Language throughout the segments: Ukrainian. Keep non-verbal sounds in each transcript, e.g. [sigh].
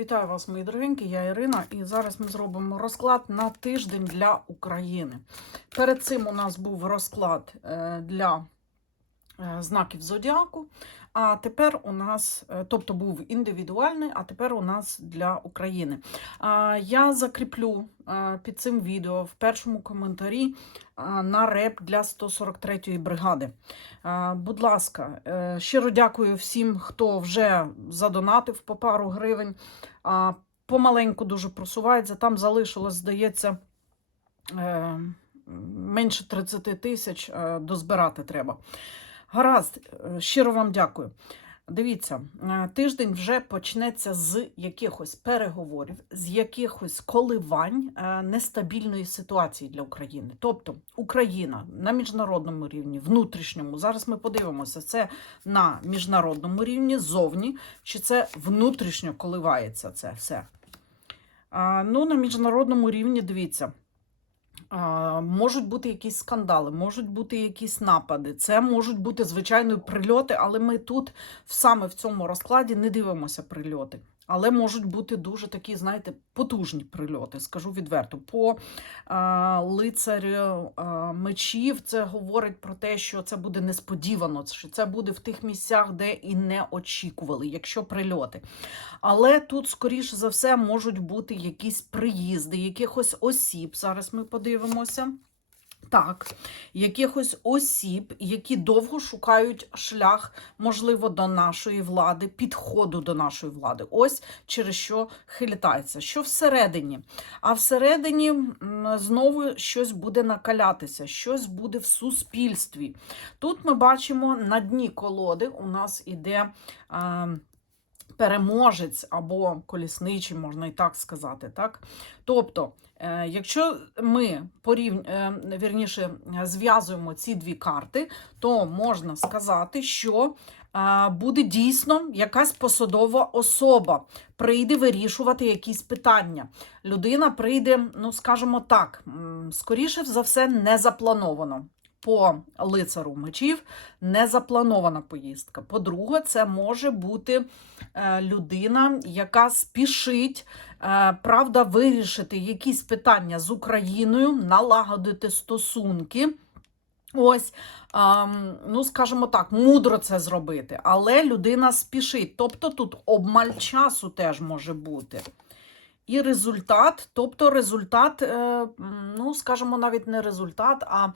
Вітаю вас, мої дорогенькі, я Ірина, і зараз ми зробимо розклад на тиждень для України. Перед цим у нас був розклад е, для знаків зодіаку. А тепер у нас, е, тобто був індивідуальний, а тепер у нас для України. Я закріплю е, під цим відео в першому коментарі е, на реп для 143-ї бригади. Е, Будь ласка, е, щиро дякую всім, хто вже задонатив по пару гривень. Помаленьку дуже просувається. Там залишилось, здається, е, менше 30 тисяч е, дозбирати треба. Гаразд, е, щиро вам дякую. Дивіться, е, тиждень вже почнеться з якихось переговорів, з якихось коливань е, нестабільної ситуації для України. Тобто Україна на міжнародному рівні, внутрішньому. Зараз ми подивимося, це на міжнародному рівні, зовні, чи це внутрішньо коливається це все. Ну, на міжнародному рівні дивіться. Можуть бути якісь скандали, можуть бути якісь напади. Це можуть бути звичайно прильоти, але ми тут саме в цьому розкладі не дивимося прильоти. Але можуть бути дуже такі, знаєте, потужні прильоти, скажу відверто. По а, лицарю а, мечів це говорить про те, що це буде несподівано, що це буде в тих місцях, де і не очікували, якщо прильоти. Але тут, скоріше за все, можуть бути якісь приїзди, якихось осіб. Зараз ми подивимося. Так, якихось осіб, які довго шукають шлях, можливо, до нашої влади, підходу до нашої влади. Ось через що хилітається. Що всередині? А всередині знову щось буде накалятися, щось буде в суспільстві. Тут ми бачимо на дні колоди у нас іде. А, переможець або колісничий, можна і так сказати. Так? Тобто, е, якщо ми порівн... е, вірніше зв'язуємо ці дві карти, то можна сказати, що е, буде дійсно якась посадова особа, прийде вирішувати якісь питання. Людина прийде, ну скажімо так, скоріше за все, не заплановано. По лицару мечів не запланована поїздка. По-друге, це може бути е, людина, яка спішить, е, правда, вирішити якісь питання з Україною, налагодити стосунки. Ось, ем, ну скажімо так, мудро це зробити, але людина спішить. Тобто тут обмаль часу теж може бути. І результат, тобто результат, е, ну, скажімо, навіть не результат, а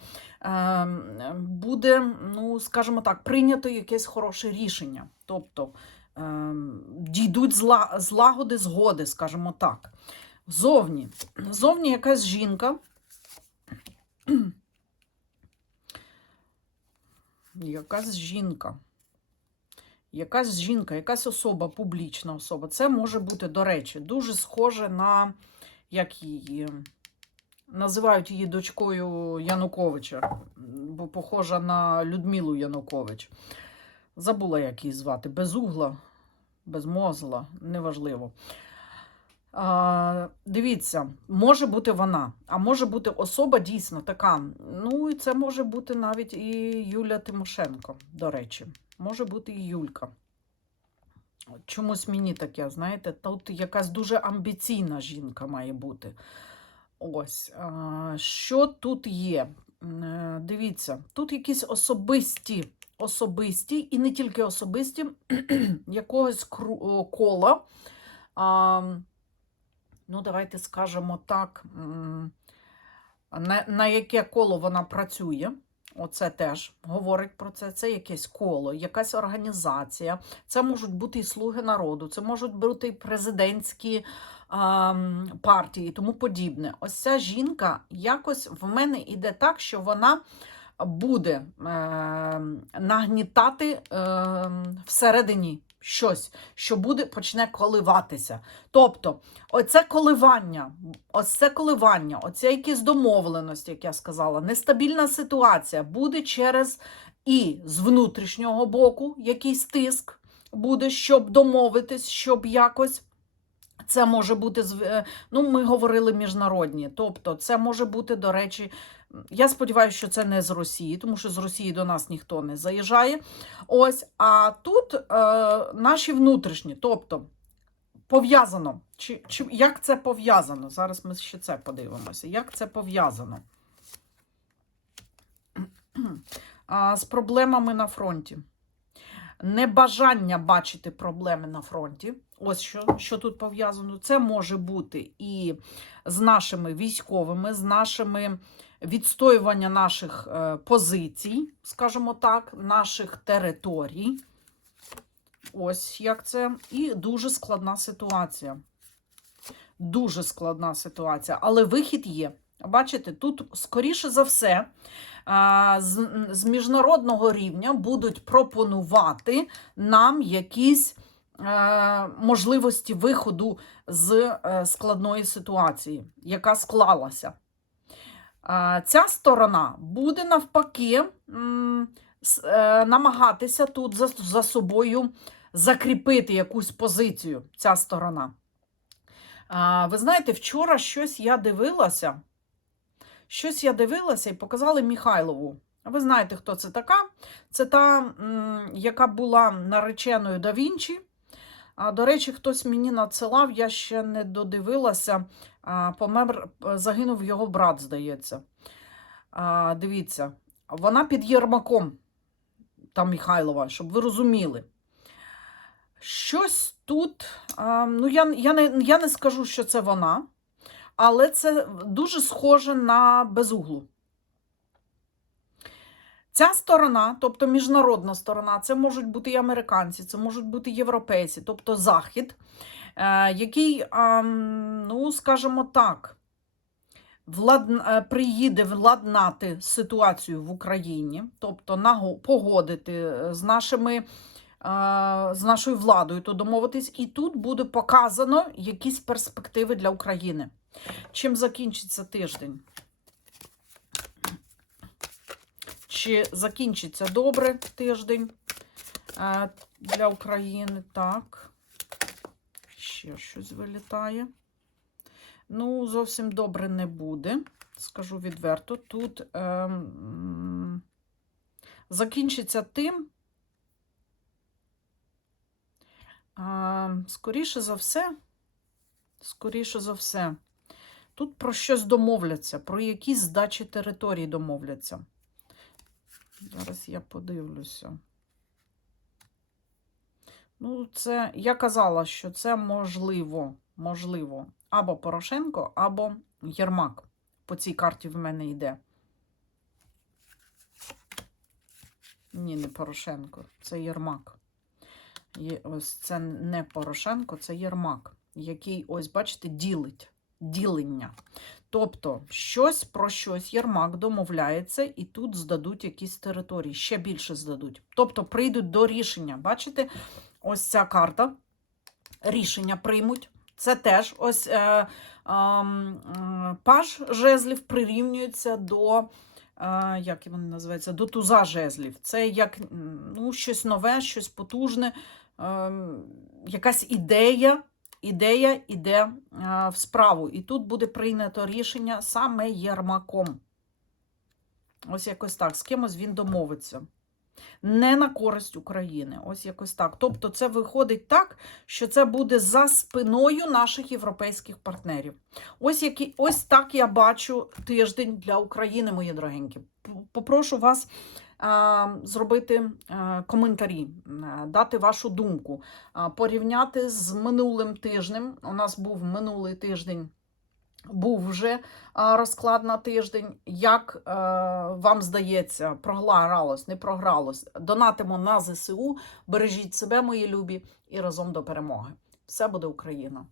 е, буде, ну, скажімо так, прийнято якесь хороше рішення. Тобто е, дійдуть зла, злагоди, згоди, скажімо так. Зовні. Зовні якась жінка. [clears throat] Якась жінка. Якась жінка, якась особа, публічна особа. Це може бути, до речі, дуже схоже на як її. Називають її дочкою Януковича, бо похожа на Людмилу Янукович. Забула, як її звати. Безугла, безмозла, неважливо. А, дивіться, може бути вона, а може бути особа дійсно така. Ну, і це може бути навіть і Юля Тимошенко, до речі. Може бути і Юлька. Чомусь мені таке, знаєте, тут якась дуже амбіційна жінка має бути. Ось, що тут є? Е, Дивіться, тут якісь особисті, особисті, і не тільки особисті, [clears throat] якогось кола. Ну, давайте скажемо так, на, на яке коло вона працює. Оце теж говорить про це. Це якесь коло, якась організація. Це можуть бути і слуги народу, це можуть бути і президентські а, партії і тому подібне. Ось ця жінка якось в мене іде так, що вона буде е, нагнітати е, всередині щось, що буде, почне коливатися. Тобто, оце коливання, ось це коливання, оце якісь домовленості, як я сказала, нестабільна ситуація буде через і з внутрішнього боку якийсь тиск буде, щоб домовитись, щоб якось. Це може бути, е, ну, ми говорили міжнародні. Тобто, це може бути, до речі, я сподіваюся, що це не з Росії, тому що з Росії до нас ніхто не заїжджає. Ось, а тут е, наші внутрішні, тобто пов'язано. Чи, чи, як це пов'язано? Зараз ми ще це подивимося. Як це пов'язано? З проблемами на фронті. Небажання бачити проблеми на фронті. Ось що, що тут пов'язано. Це може бути і з нашими військовими, з нашими відстоювання наших е, позицій, скажімо так, наших територій. Ось як це. І дуже складна ситуація. Дуже складна ситуація, але вихід є. Бачите, тут, скоріше за все, з, з міжнародного рівня будуть пропонувати нам якісь е, можливості виходу з е, складної ситуації, яка склалася. Ця сторона буде навпаки е, намагатися тут за собою закріпити якусь позицію, ця сторона. Ви знаєте, вчора щось я дивилася. Щось я дивилася і показали Міхайлову. Ви знаєте, хто це така? Це та, яка була нареченою да Вінчі. До речі, хтось мені надсилав, я ще не додивилася. Помер, загинув його брат, здається. Дивіться, вона під Єрмаком, та Міхайлова, щоб ви розуміли. Щось тут, ну я, я, не, я не скажу, що це вона, але це дуже схоже на безуглу. Ця сторона, тобто міжнародна сторона, це можуть бути і американці, це можуть бути європейці, тобто Захід, е, який, ну, скажімо так, влад... е, приїде владнати ситуацію в Україні, тобто погодити е, з нашими. З нашою владою то домовитись, і тут буде показано якісь перспективи для України. Чим закінчиться тиждень? Чи закінчиться добре тиждень е, для України? Так. Ще щось вилітає. Ну, зовсім добре не буде, скажу відверто. Тут ем, закінчиться тим, а, скоріше за все, скоріше за все, тут про щось домовляться, про якісь здачі територій домовляться. Зараз я подивлюся. Ну, це я казала, що це можливо, можливо, або Порошенко, або Єрмак. По цій карті в мене йде. Ні, не Порошенко, це Єрмак. Є, ось це не Порошенко, це Єрмак, який, ось, бачите, ділить. Ділення. Тобто, щось про щось Єрмак домовляється, і тут здадуть якісь території, ще більше здадуть. Тобто прийдуть до рішення. Бачите, ось ця карта. Рішення приймуть. Це теж ось е, е, м, паж жезлів прирівнюється до, е, як вони називаються, до туза жезлів. Це як ну, щось нове, щось потужне, е, якась ідея. Ідея йде е, в справу, і тут буде прийнято рішення саме Єрмаком. Ось якось так. З кимось він домовиться. Не на користь України. Ось якось так. Тобто, це виходить так, що це буде за спиною наших європейських партнерів. Ось, які, ось так я бачу тиждень для України, мої дорогенькі. Попрошу вас зробити коментарі, дати вашу думку, порівняти з минулим тижнем. У нас був минулий тиждень. Був вже розклад на тиждень. Як е, вам здається, програлось, не програлось? Донатимо на ЗСУ, бережіть себе, мої любі, і разом до перемоги. Все буде Україна!